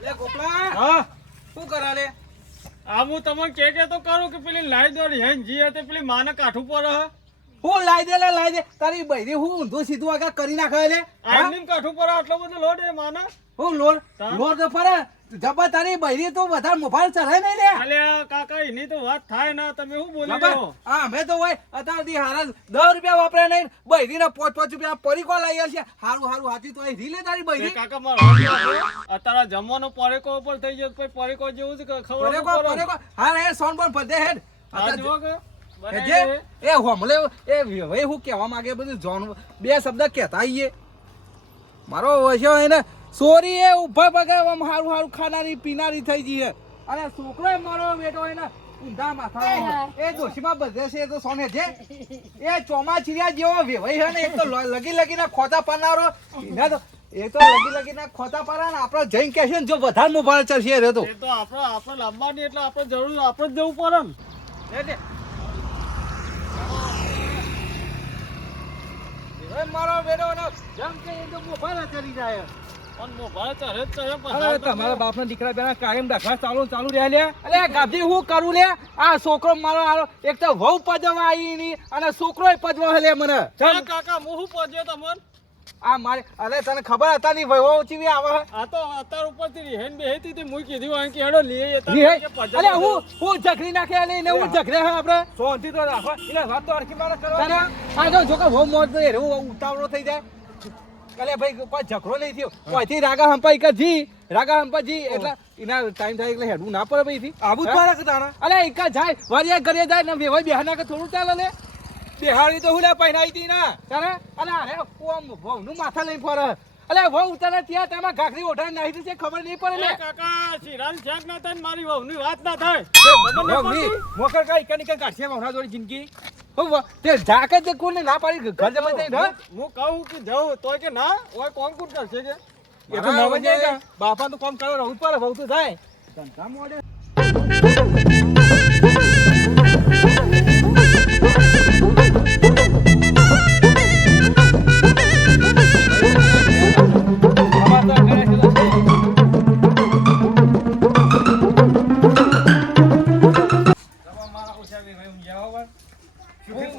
લે ગોપલા હા શું કરે લે આ હું તમને કે તો કરું કે પેલી લાઈ દો હેન જી હતી પેલી માને કાઠું પર હું લાઈ દે તારી બૈરી હું ઊંધું સીધું આગળ કરી નાખે લે આઈની કાઠું પર આટલો બધો લોડ એ માને હું લોર તો ફરે જબર તારી બૈરી તો વધારે મોબાઈલ ચઢે નહીં લે અલ્યા કાકા એની તો વાત થાય ના તમે શું બોલી રહ્યો હા અમે તો હોય અત્યારથી હારા 10 રૂપિયા વાપરે નહીં બૈરી ને 5 રૂપિયા પરીકો લઈ આવશે હારું હાચી તો અહીં લે તારી બૈરી કાકા મારો અત્યારે જમવાનો પરેકો ઉપર થઈ ગયો પછી પરેકો જેવું જ ખબર પરેકો હા એ સોન પર બધે હેડ આ જો કે એ હોમલે એ ભાઈ હું કહેવા માંગે બધું જોન બે શબ્દ કહેતા આઈએ મારો વશો એને સોરી એ ઉભા પગે આમ હારું હારું ખાનારી પીનારી થઈ ગઈ છે અને છોકરો મારો બેટો એને ઊંધા માથા એ દોશીમાં બધે છે એ તો સોને છે એ ચોમાચીરિયા જેવો વેવાઈ છે ને એક તો લગીના ખોતા પાનારો એને તો એ તો લગીના ખોતા પાના ને આપણે જઈને કહેશે ને જો વધારે મોબાઈલ ચડશે રે તો એ તો આપણે લાવવાની એટલે આપણે જરૂર આપણે જ જવું પડે ને મારો બેટો જેમ કે એ તો મોબાઈલ ચડી જાય તમારા બાપના દીકરા બેના કાયમ રાખવા ચાલુ રહ્યા લે અલે ગાભી હું કરું લે આ છોકરો મારો એક તો વહુ પજવા આવી ની અને છોકરો પજવા લે મને કાકા હું પજ્યો તમને આ મારે અરે તને ખબર હતા ની વહુ ચીવી આવે આ તો અત્યાર ઉપરથી હેન બેહીતી તે મુઈ કીધું આ કે હેડો લે અલે હું ઝઘડી નાખે અલે ને હું ઝઘડે હા આપણે સોંતી તો રાખવા એટલે વાત તો અરખી મારે કરવા આ તો જો કે વહુ મોત તો એ ઉતાવળો થઈ જાય અલે ભાઈ કોઈ ઝઘડો નહીં થયો કોઈથી રાગા હંપાઈ કે જી એટલે એના ટાઈમ થાય એટલે હેડવું ના પડે ભાઈ થી આબુ જ પડે તારા અલે એક જાય વારિયા ઘરે જાય ને વેવાઈ બેહાના કે થોડું ચાલે લે બેહાડી તો હું લે પહેરાઈ હતી ના તારે અલે અરે કોમ વહુનું માથા લઈ ફરે અલે વહુ ઉતારે ત્યાં તેમાં ઘાઘરી ઓઢાઈ નાખી છે ખબર નહીં પડે લે કાકા શિરાલ શાક ના થાય મારી વહુની વાત ના થાય મોકર કઈ કની કાઢશે વહુના જોડી જિંદગી તે જાકે તે કોને ના પાડી ઘર જમાઈ જાય હું કહું કે જાઉં તોય કે ના ઓય કોણ કરશે કે એ તો નવ જાય બાપા તો કામ કરો રહું પડે બહુ તો થાય ધંધા મોડે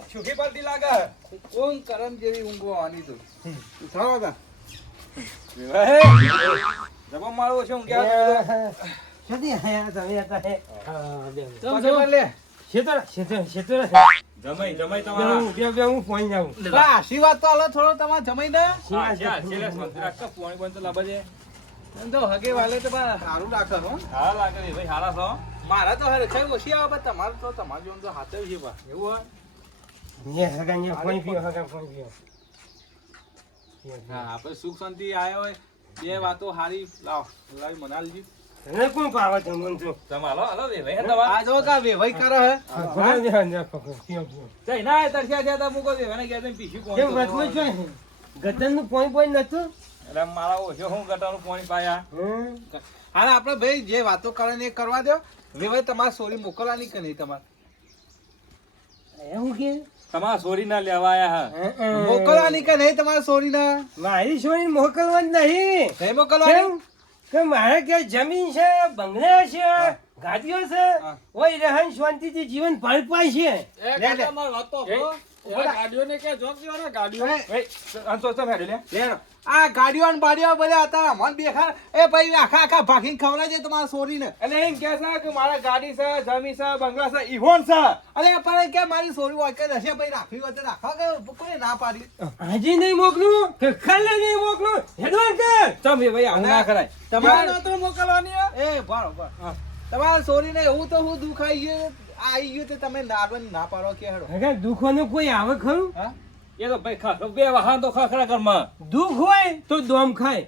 સુખી પાલટી લાગે કોણ કરમ જેવી ઊંઘો આની તો ઉઠાવો કા જબો મારો છે ઊંઘ્યા સદી આયા તમે હતા હે પછી લે શેતર જમાઈ તમારા હું ફોન જાઉં બા આશીર્વાદ તો આલો થોડો તમાર જમાઈ દે છેલે શાંતિ રાખો પાણી બંધ તો લાવજે તો હગે વાલે તો બા સારું રાખો હો હા લાગે ભાઈ હારા છો મારા તો હરે છે ઓછી આવે પણ તમાર તો તમાર જોન તો હાથે છે બા એવું હોય ને હગાને પાણી પીઓ હા આપણે સુખ શાંતિ આયો હોય બે વાતો હારી લાવી મનાલજી તને કોણ પાવા જમન છો તમારો હાલો વે ભાઈ દવા આ જો કા વે ભાઈ કરે હે જઈ ના તરસ્યા જતા મુકો વે મને ગયા પીશું કોણ કેમ વચમાં છે ગટન નું પોઈ નતું એટલે મારા ઓછો હું ગટર નું પાણી પાયા હાલ આપણે ભાઈ જે વાતો કરે ને એ કરવા દો વે ભાઈ તમારે સોરી મોકલવાની કે નહીં તમારે એવું કે તમારા સોરી ના લેવાયા હા મોકલવાની કે નહીં તમારા સોરી ના મારી સોરી મોકલવાની નહીં મોકલવાની કે મારે કે જમીન છે બંગલા છે ગાડીઓ છે ઓય રહેન શાંતિથી જીવન ભરપાય છે ગાડીઓને કે જોબ દેવાના ગાડીઓ અંતો તો હેડે લે આ ગાડીઓ અને બાડીઓ બધા હતા મન બેખાર એ ભાઈ આખા ભાગીને ખવડાય છે તમારા સોરીને એટલે એમ કે છે કે મારા ગાડી છે જમીન છે બંગલા છે ઈવોન છે અરે પણ કે મારી સોરી હોય કે હશે ભાઈ રાખવી હોય તો રાખવા કે કોઈ ના પાડી હાજી નહીં મોકલું કે ખાલે નહીં મોકલું હેડવાન કે તમે ભાઈ આવું ના કરાય તમારે તો મોકલવાની એ બરાબર તમારા સોરીને એવું તો હું દુખાઈ ગયું આવી ગયું તો તમે ના પાડો કે હેડો હે દુખવાનું કોઈ આવે ખરું હા એ તો ભાઈ બે વાહન તો ખખડા ઘરમાં દુખ હોય તો ડોમ ખાય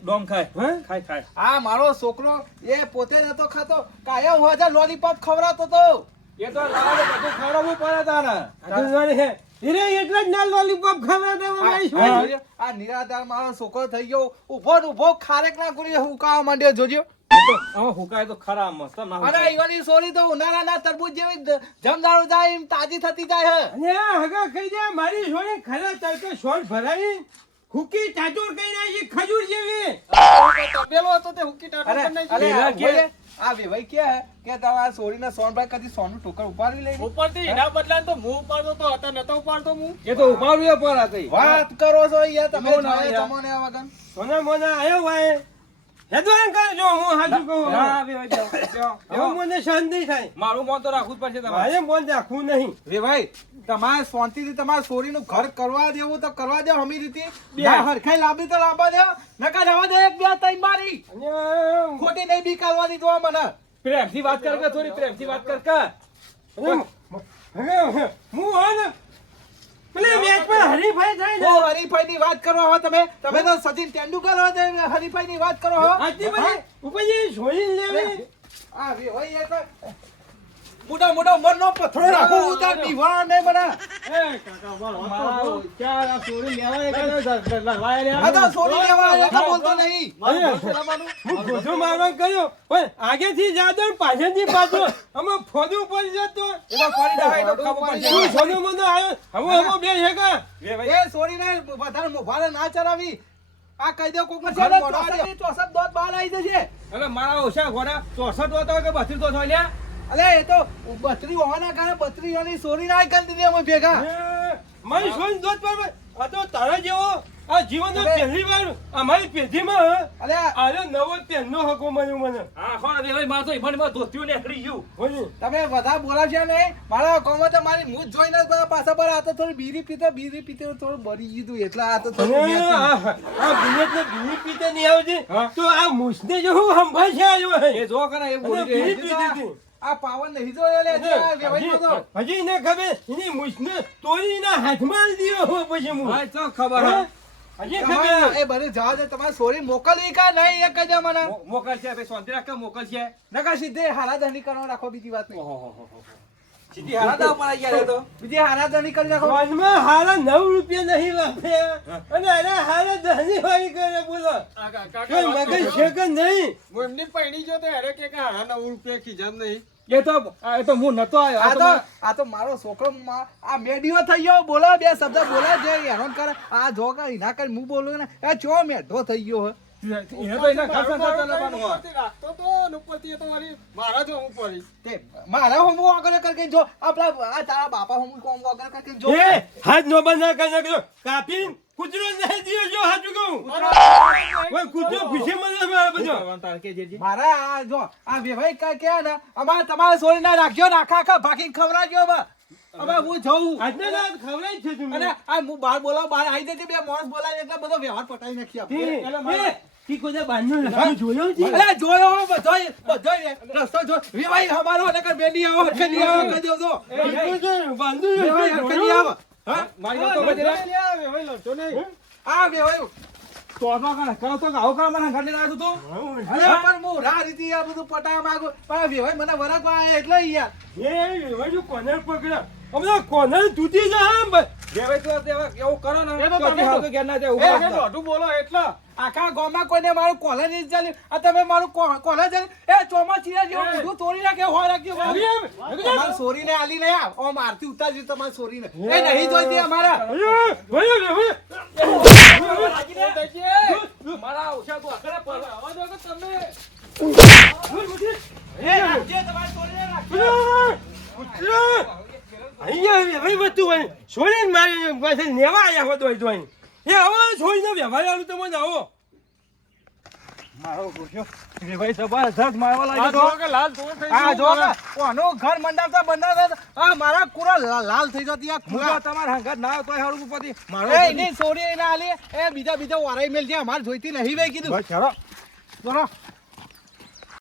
ખાય આ મારો છોકરો એ પોતે નતો ખાતો કાયમ હોય લોલીપોપ ખવડાવતો તો એ તો લાડે બધું ખવડાવવું પડે તારે રે એટલે જ ના લોલીપોપ ખવડાવતા આ નિરાધાર મારો છોકરો થઈ ગયો ઉભો ખારેક ના ગુરી હુકાવા માંડ્યો જોજો હુકાય તો ખરા મસ્ત અરે ઈવાની સોરી તો ઉનાળાના તરબૂચ જેવી જમદારો જાય એમ તાજી થતી જાય હે અને હગા કહી દે મારી સોરી ખરા તરકે શોટ ભરાઈ હુકી ચાચોર કઈ નાખી ખજૂર જેવી તબેલો હતો તે હુકી ટાટો અરે કરી અરે નાખી. આ ભાઈ, આ વેવાઈ કે તમારા સોરીના સોનભાઈ કદી સોનું ટોકર ઉપાડી લઈ ઉપરથી એના બદલામાં તો હું ઉપાડતો તો હતા નતો ઉપાડતો હું. એ તો ઉપાડ્યો પર હતી વાત કરો છો યાર તમે ના, જોયે યાર. તમને આ વગર સોના મોના આયો ભાઈ હેદો એમ કરજો હું હાજુ કહું ના, વેવાઈ જાઓ. હવે મને શાંતિ થાય મારું મોન તો રાખવું જ પડશે તમારે મારે મોન રાખવું નહીં વેવાઈ તમારે શાંતિથી તમારા સોરીનું ઘર કરવા દેવું તો કરવા દે અમી રીતે બે. ના હરખાઈ લાંબી તો લાંબા દે નકા જવા દે એક બે ત્રણ મારી અને ખોટી નહીં બી કાલવાની તો મને પ્રેમથી વાત કર કે થોડી પ્રેમથી વાત કર કે હવે હું હા ને પેલી મેચ પર હરીફાઈ થાય ને ઓ હરીફાઈની વાત કરો હો તમે તો સચિન તેંડુલકર હો તે હરીફાઈની વાત કરો હો આટલી બધી ઉપરથી છોડીને લેવી આ વેવાઈ એક મોટા મોટા મનનો પથ્થરો રાખો ઉતાર પીવા નહીં બના એ કાકા મારો ક્યાં આ સોરી લેવાય કે લડવાય રે આ તો સોરી લેવા એટલા બોલતો નહીં હું ગોધો મારવા કર્યો પણ આગેથી જાતો ને પાછળથી પાછો અમે ફોદું પડી જતો એ તો ફરી જાય તો ખબર પડશે શું સોનો મોનો આવ્યો હવે બે છે કે વેવાઈ એ સોરીને વધારે મોભારે ના ચરાવી આ કહી દો કોક માં ચોસઠ દોત બહાર આવી જશે હવે મારા ઓછા ઘોડા 64 હતો કે 32 તો થયા અલે એ તો 32 હોવાના કારણે 32 વાળી સોરી ના કરી દીધી અમે ભેગા મારી સોન દોત પર આ તો તારા જેવો આ જીવનનો પહેલી વાર અમારી પેઢીમાં અલે આનો નવો પહેરનો હકો મળ્યો મને હા ખોણ વેવાઈ માર તો ઈભાનમાં ધોતિયું નીકળી ગયું હોય તમે બધા બોલાવશો નહીં મારા કોમમાં તો મારી મૂછ જોઈને જ બધા પાછા પર આ તો થોડી બીરી પીતે થોડું બળી ગયું એટલે આ તો થોડું અને આ બુલેટને બીડી પીતે નહીં આવતી તો આ મૂછને જો હું સંભાળ છે આવ્યો હે એ જો કરે એ બોલી અને બીડી ગઈ પીતી હતી. આ પાવન નહીં જોયો લે આ વેવાઈનો તો. હજી એને ખબર એની મૂછને તોડીના હાથમાં આલી દીધો હોય પછી હું હા તો ખબર હે? હે હજી તમારે ખબર એ બધું જવા દે તમારે સોરી મોકલવી કા નહીં એક જ મને મોકલ છે ભાઈ શાંતિ રાખ કે મોકલ છે નકા સીધે હારાધની કરવા રાખો બીજી વાત નહીં સીધી હારા દા ઉપર આવી ગયા રે તો બીજી હારાધની કરી નાખો વાજમાં હારા 9 રૂપિયા નહીં વાપર્યા અને અરે હારા 10 ની વાળી કરે બોલો કોઈ મગજ છે કે નહીં હું એમની પૈણી જો તો હેરે કે હારા 9 રૂપિયા ખીજામ નહીં. એ તો હું નતો આવ્યો આ તો મારો છોકરો આ મેડીઓ થઈ ગયો બોલો બે શબ્દ બોલે જે હેરાન કરે આ જો કે ના કરી હું બોલું ને એ ચો મેઢો થઈ ગયો હે એને તો એના ખાસા ખાસા લેવાનું હોય. ઉપરથી રાખતો તો ને ઉપરથી એ તો મારી મારા જો હું પડી. તે મારા હોમો આગળ કરી જો આપણા આ તારા બાપા હોમો કોમ આગળ કરી જો એ હાથ નો બંધ કરી નાખ્યો કાપી કૂતરો નહીં દિયો જો હાચું કહું ઓય કૂતરો પૂછે મને મારા બધો કરવાનું તારે કે જેજી. મારા આ જો આ વેવાઈ કા કે ને અમારે તમારે સોરી ના રાખજો ને આખા ભાગીને ખવડાવજો હવે હવે હું જઉં આજના રાત ખવડાય છે તું અને આ હું બહાર બોલાવ બહાર આવી જજે બે માણસ બોલાય એટલે બધો વ્યવહાર પટાઈ નાખી આપણે કી કોઈ બાંધનો લખો જોયો છે અરે જોયો હો બધોય રસ્તો જો વેવાઈ અમારો નકર બેડી આવો હટકે આવો કહી દો તો બાંધો વેવાઈ હટકે આવો હા મારી વાત તો બધી રાખ. ભાઈ લડતો નહીં. આ વેવાઈ તો આમાં કરો તો આવું કરવા મને ઘાટી લાવ્યો તું અરે પણ હું રા રીતિ આ બધું પટાવા માંગુ પણ વેવાઈ મને વરકવા આયા એટલે યાર એ વજુ કોનર પકડા અમે કોનર તૂટી જા વેવાઈ તો એવું કરો ને એ તો તો તમે હારું તો ઘેર ના જાય, એ ઊભા તમે રહો. દોઢું બોલો એટલે આખા ગામમાં કોઈને મારું કોલેજ નહીં ચાલ્યું આ તમે મારું કોલેજ એ ચોમાસીના જેવું બધું તોડી નાખે હોય રાખ્યું તમારે સોરીને આલી નહીં આવ ઓમ આરતી ઉતારજો તમારી સોરીને એ નહીં જોઈતી અમારા મારા ઓછા તો આખરે પર આવા દો કે તમે એ રાખજે તમારી સોરીને રાખજો અહીંયા ભાઈ બધું હોય છોડીને મારી પાસે નેવા આયા હોતો હોય તો અહીં. એ આવો છોડીને વ્યવહાર આવું તો મને આવો મારો ગોઠ્યો વેવાઈ જબરજસ્ત મારવા આ લાગ્યો જો કે લાલ ધોળ થઈ આ ગયું જો બોલે. ઓનો ઘર મંડાવતા બંધાવતા આ મારા પૂરા લાલ થઈ જતી આ હું ખૂણા તો તમારા હંગાત ના હોય તોય હારું ઉપરથી મારો એ એની સોરી એને આલી એ બીજા વારાઈ મેલ છે અમાર જોઈતી નહીં વે કીધું બસ ચાલો બોલો